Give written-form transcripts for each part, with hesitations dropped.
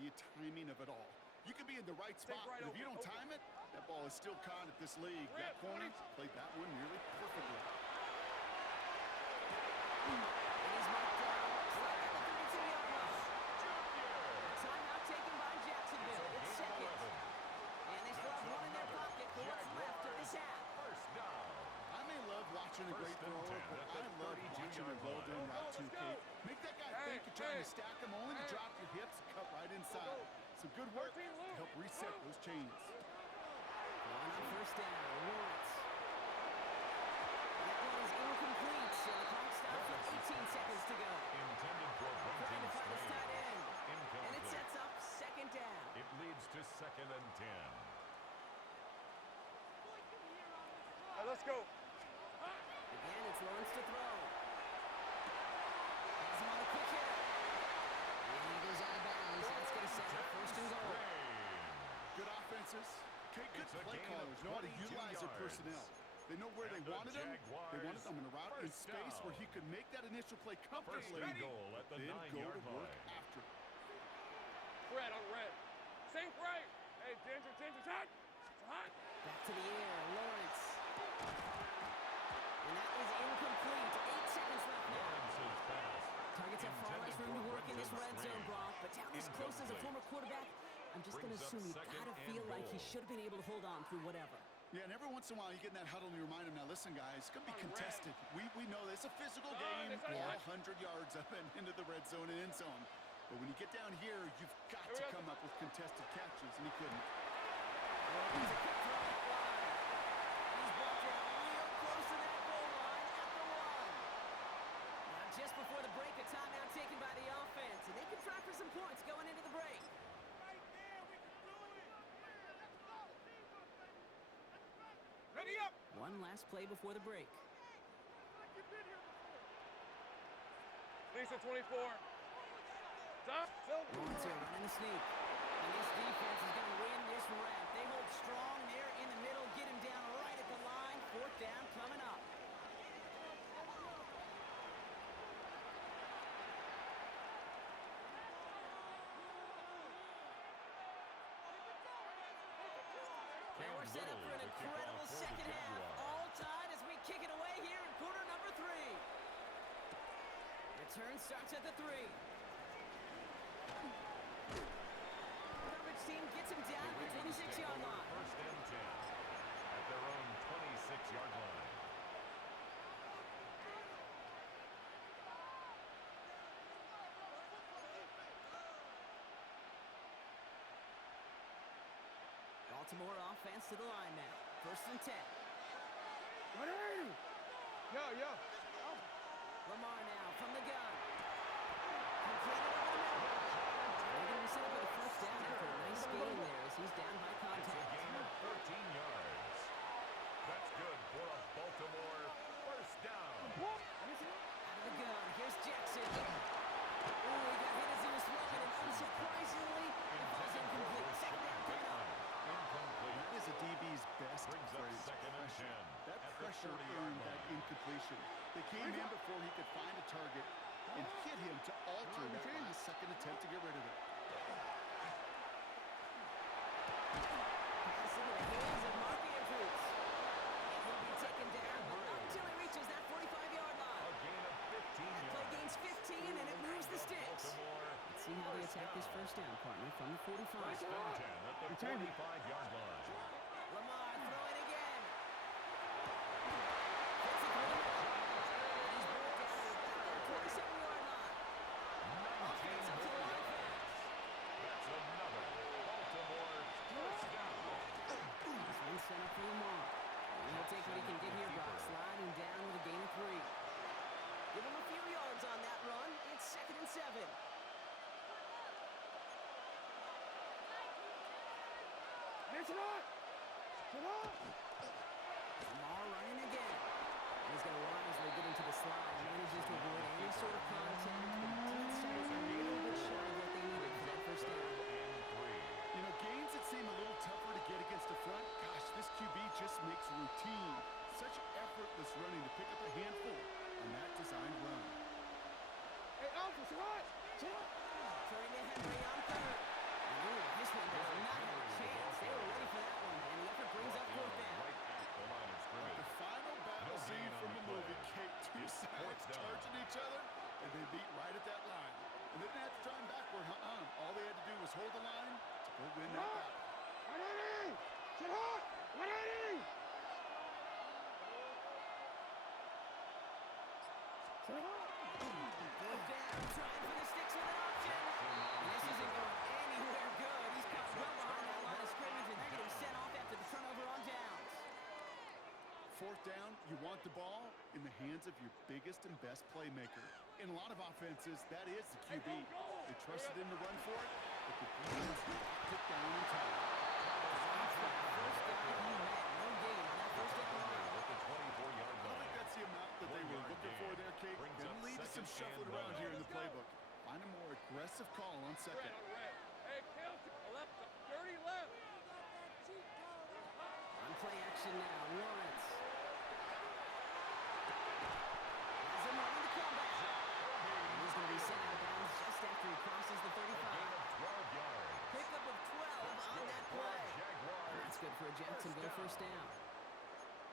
the timing of it all. You could be in the right spot, but if you don't time it, that ball is still caught at this league. That corner played that one nearly perfectly. And he's marked down right at the 32-yard line. Timeout taken by Jacksonville. It's second. And they still have one in their pocket for what's left of this half. First down. I may love watching a great thrower, but I love watching a well-done route too, Kate. Make that guy think you're trying to stack him, only to drop your hips, cut right inside. Some good work to help reset those chains. On first down, Lawrence. That one is incomplete, so the clock stops with 18 seconds to go. Intended for Trying to find his Brunton's tight end. Incomplete. And it sets up second down. It leads to 2nd and 10. All right, let's go. Again, it's Lawrence to throw. Has him on a quick hit. And he goes out of bounds. That's going to set up first and goal. Good offenses. Kate, good play callers know how to utilize their personnel. They know where they wanted him. They wanted them in a route in space where he could make that initial play comfortably. First and goal at the then 9-yard go to work line. after. Red on red. Sink right. Hey, danger, hot. Hot. Back to the air, Lawrence. And that is incomplete. 8 seconds left now. Lawrence's pass. Targets have far less room to work in this red zone, Brock, but down this close as a former quarterback, I'm just going to assume you got to feel like he should have been able to hold on through whatever. Yeah, and every once in a while you get in that huddle and you remind him, now listen guys, it's going to be contested. We know this. It's a physical game. We're all 100 yards up and into the red zone and end zone. But when you get down here, you've got to come up with contested catches, and he couldn't. He's a quick throw at line. He's brought down real close to that goal line at the 1. Now just before the break, a timeout taken by the offense, and they can try for some points going into the break. Ready up. One last play before the break. Lisa 24. Stop. Lawrence here running the sneak. And this defense is going to win this round. They hold strong there in the middle, get him down right at the line. 4th down coming up. Now we're set up for an incredible second half. All tied as we kick it away here in quarter number 3. Return starts at the 3. Coverage team gets him down at the 26-yard line. First and 10 at their own 26-yard line. Baltimore offense to the line now. 1st and 10. Ready. Yo. Lamar now from the gun. Completed over the middle. They're going to be set up with a first down after a nice gain there as he's down by It's a contact. gain of 13 yards. That's good for a Baltimore first down. Out of the gun. Here's Jackson. Ooh, he got hit as he was throwing, and unsurprisingly, it falls incomplete. Second down coming up. Incomplete. That is a DB's best Brings up phrase. 2nd and 10 That at the pressure 40-yard earned that line. incompletion. They came in before he could find a target and hit him to alter that last second attempt to get rid of it. Pass into the hands of Mark Andrews. And he'll be taken down, but not until he reaches that 45-yard line. A gain of 15 That play yards. gains 15, and it moves the sticks. Baltimore Let's see how they attack this first down, partner, from the 45. first and 10 at the 45-yard line. Lamar throwing again. Gets it through the middle. And he's brought down to about their 27-yard line. Offense up to the line fast. That's another Baltimore first down. This one set up for Lamar. And he'll take what he can get here, Brock. Sliding down with a gain of 3. Give him a few yards on that run. It's 2nd and 7. Lamar running again. And he's going to wisely get into the slide. Manages to avoid any sort of contact, but he did settle a little bit shy of what they needed for that first down. You know, gains that seem a little tougher to get against the front, gosh, this QB just makes routine. Such effortless running to pick up a handful on that designed run. Hey, Alpha, what? Turning to Henry on 3rd. each other, and they beat right at that line. And they didn't have to try and backward. All they had to do was hold the line to go win that battle. 180! Fourth down, trying for the sticks with an option. And this isn't going anywhere good. He's caught well behind that line of scrimmage, and they're getting sent off after the turnover on downs. Fourth down, you want the ball in the hands of your biggest and best playmaker. In a lot of offenses, that is the QB. They trusted him to run for it, but the defense locked it down in time. First down, he met. No gain on that first down line. At the 24-yard I line. think that's the amount that they were looking for there, Kate. Brings Didn't up lead to some second shuffling and around one. here in the playbook. Find a more aggressive call on Red second. on red. Hey, kill. Left. Dirty left. On play action now, Lawrence. Has him running the comeback. And he's going to be sent out of bounds just after he crosses the 35. A gain of 12 yards. Pickup of 12 on that play. And Jaguars. that's good for a Jacksonville first down.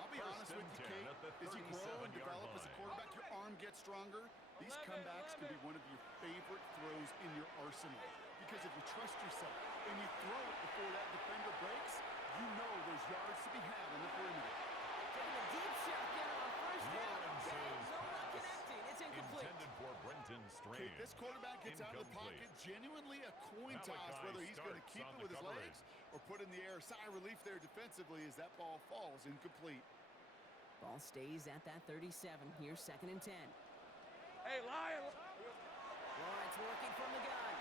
I'll be honest with you, Kate. At the As you grow and 37-yard develop as a line. quarterback, your arm gets stronger. These comebacks can be one of your favorite throws in your arsenal. Because if you trust yourself and you throw it before that defender breaks, you know there's yards to be had on the perimeter. Taking a deep shot there on first down. Lawrence's Okay, no, not pass. connecting. It's incomplete. Intended for Brenton Strain. Kate, this quarterback gets out of the Incomplete. pocket, genuinely a coin toss, Malachi whether he's going to starts keep on it the with his coverage. legs or put in the air. Sigh of relief there defensively as that ball falls incomplete. Ball stays at that 37. Here's 2nd and 10. Hey, Lion. Lawrence working from the gun.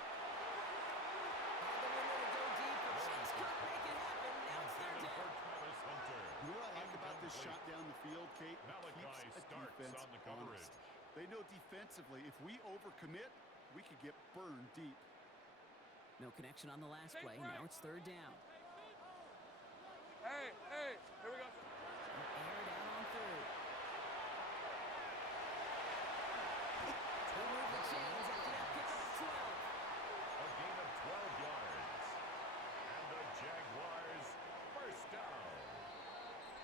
Had the window to go deep, but Chase couldn't make it happen. Now it's third Intended for down. Travis Hunter. You know what I like about this shot Incomplete. down the field, Kate? It Malachi keeps a starts defense on the coverage. honest. They know defensively, if we overcommit, we could get burned deep. No connection on the last play. Now it's third down. Hey, here we go. Air down on third. They'll move the chains after that pickup of 12. A gain of 12 yards. And the Jaguars first down.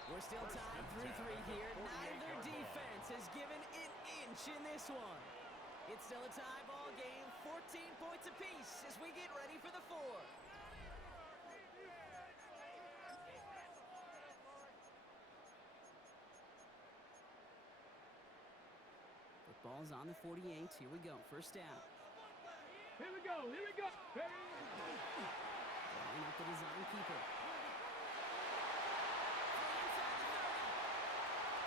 We're still First tied and 3-3 10 here. at the Neither 48-yard line. defense has given an inch in this one. It's still a tie ball game, 14 points apiece as we get ready for the fourth. Football's on the 48. Here we go. First down. Here we go. Hey. Line up the design keeper. Inside the 30.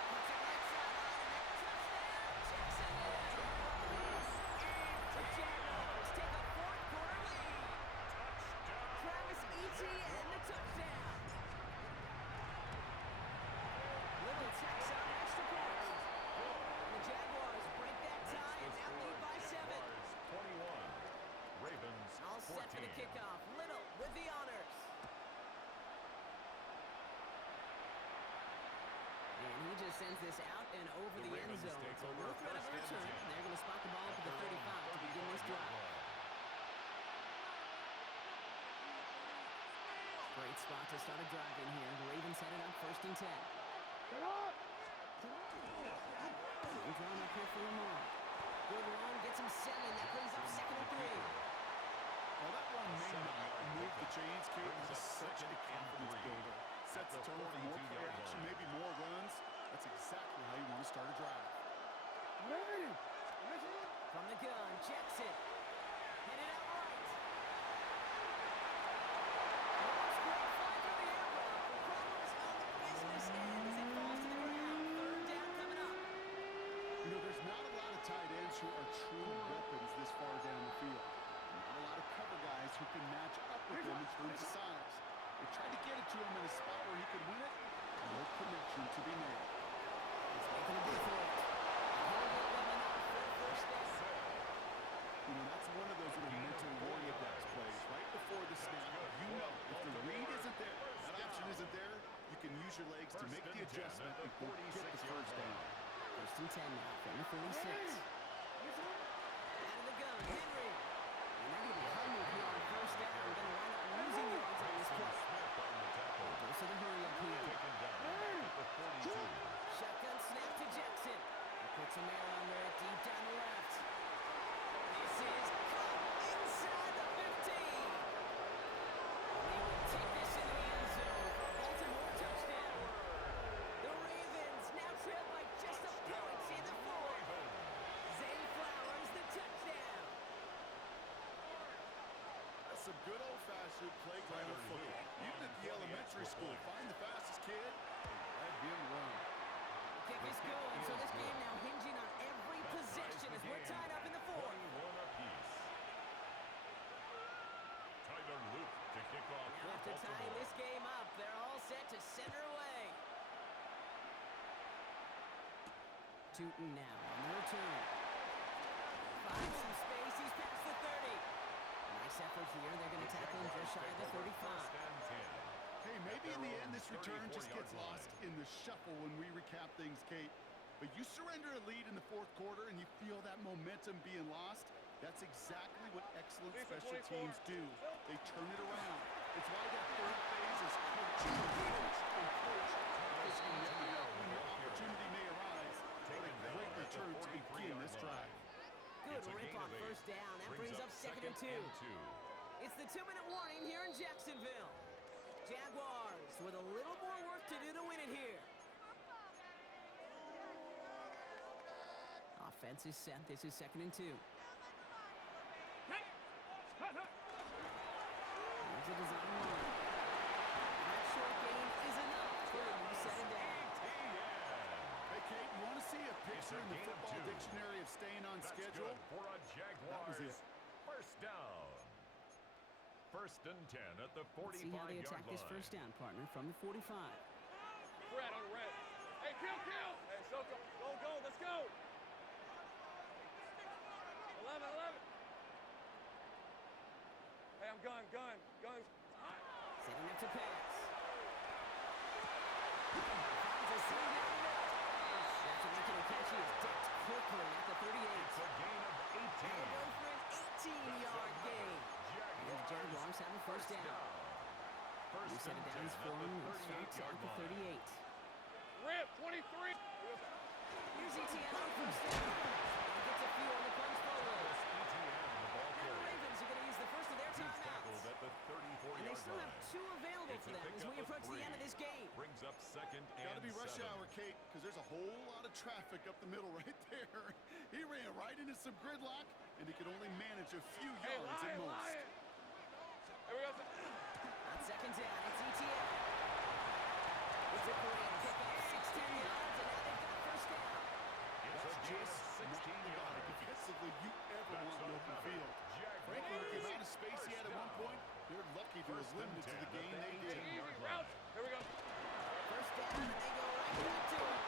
Puts it right sideline and a touchdown. Jacksonville. The Jaguars take a fourth quarter lead. Travis Etienne, the touchdown. Little tacks on extra points. And the Jaguars break that tie and now lead by 7. Jaguars 21. Ravens All 14. set for the kickoff. Little with the honors. And he just sends this out and over the, end Ravens zone. take So over no threat of a first and return. 10. They're going to spot the ball at the 35 to begin this drive. Great spot to start a drive in here. The Ravens headed up 1st and 10. And drawn up here for Lamar. Good run, gets him 7. That brings up 2nd and 3. Well, that one may not move the chains, Kate. Brings It's up such a 2nd and confidence 3. builder. Sets the At the tone for more play 42-yard action, line. maybe more runs. That's exactly how you want to start a drive. From the gun, Jackson. Hit it out right. Lawrence great fly through the air route. The problems on the business end as it falls to the ground. Third down coming up. You know, there's not a lot of tight ends who are true weapons this far down the field. Not a lot of cover guys who can match up with him in terms of size. They tried to get it to him in a spot where he could win it. No connection to be made. He's making a big throw. He'll get them enough for a first down. You know, that's one of those little mental Rolodex plays. Right before the snap, you know if the read isn't there, that option isn't there, you can use your legs to make the adjustment and go get the first down. 1st and 10 now from the 46. Out of the gun, Henry. And they're going to be hungry here on first down. They're going to wind up losing yards on this play. Smith on the tackle. Goes to the hurry up here. Taken down at the 42. Shotgun snap to Jackson. He puts him there on there deep down the some good old-fashioned playground football. Even at the elementary school, find the fastest kid and let him run. Kick is good, so this game now hinging on every possession as we're tied up in the fourth. 21 apiece. Tyler Luke to kick off for After tying Baltimore. this game up, they're all set to center away. Tootin now on the return. Finds some space, he's past the 30. Nice effort here, they're going to tackle him just shy of the 35. First and 10. Hey, maybe in the end this return just gets 34-yard lost line. in the shuffle when we recap things, Kate. But you surrender a lead in the fourth quarter and you feel that momentum being lost. That's exactly what excellent special teams do. They turn it around. It's why that third phase is coach, and coach. Because you never know when your opportunity may arise. What a great return to begin this drive. Good It's a rip gain on of 8. first down. That brings up second and two. It's the 2-minute warning here in Jacksonville. Jaguars with a little more work to do to win it here. Offense is set. This is second and two. Here's a design run. That short gain is enough for a new second down. Hey, Kate, you want to see a picture in the gain of football 2. dictionary of staying on That's schedule? good for a Jaguars. it. First down. First and 10 at the Let's see how they 45-yard attack this line. first down, partner, from the 45. Red on red. Hey, kill. Hey, Soko. Go. Let's go. 11. Hey, I'm gun. Setting up to pass. Finds a seam down the middle. After making a catch, he is decked quickly at the 38. It's a gain of 18. That'll go for an 18-yard gain. And the Jaguars have a first down. First New set and of downs 10 for at him. the It starts 38-yard at the line. 38. Rip, 23. Here's ETN on first down. He gets a few on the punch forward. Now the Ravens are going to use the first of their He's timeouts. tackled at the And they 34-yard still have line. 2 available It's for a them as pickup we of approach the end of 3. this game. Brings up second Got to and be rush 7. hour, Kate, because there's a whole lot of traffic up the middle right there. He ran right into some gridlock, and he could only manage a few Hey, yards at most. Lion. Here we go. On second down, it's ETN. It's a great pickup, 16 yards, and now they've got first down. It's a gain of 16 yards. Defensively, you ever That's want in open another field. Frankly, with the amount of space he had at one point, they're lucky to have limited to the game they did. Easy route. Here we go. First down, and they go right back to it.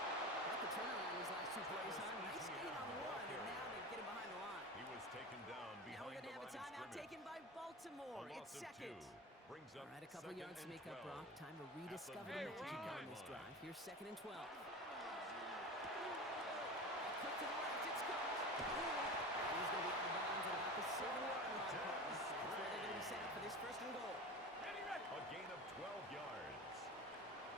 Got the turnaround these last 2 plays, huh? Nice gain on one, and now they get him behind the line. He was taken down Now we're behind going the to have a line of timeout scrimmage. taken by Baltimore. A It's loss of second. 2. Brings All up right, a couple second yards to and make up, 12. Brock. Time to rediscover Hey, the magic Ron. on this drive. Here's second and 12. Quick to the left, it's Cook. And he's going to be out of bounds at about the 7-yard line. That's where they're going to be set up for this first and goal. Ready. A gain of 12 yards.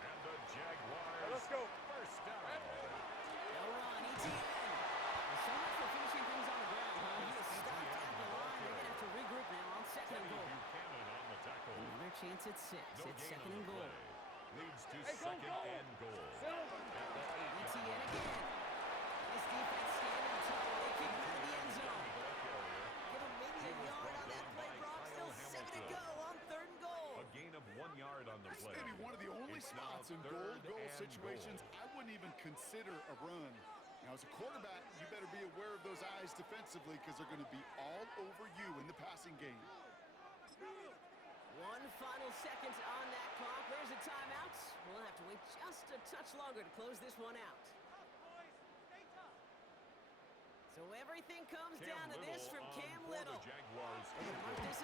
And the Jaguars. Let's go. First down. No run, ETN. Well, so much for finishing things on the ground, huh? He is stopped at the line. They're going to have to regroup now on second and Teddy goal. Buchanan on the tackle. Another chance at 6. No It's gain second on and the goal. play. Leads to Hey, go, second go. and goal. Silver. At the 8-yard ETN again. This defense standing tall. They kick him out of the end zone. Give him maybe a yard on that play, Brock. Still 7 to go on third and goal. A gain of 1 yard on the This play. may be one of the only It's now spots in third goal and situations goal. I wouldn't even consider a run. Now, as a quarterback, you better be aware of those eyes defensively because they're going to be all over you in the passing game. One final second on that clock. There's a timeout. We'll have to wait just a touch longer to close this one out. So everything comes down to this from Cam for Little. the Jaguars. They're going to mark this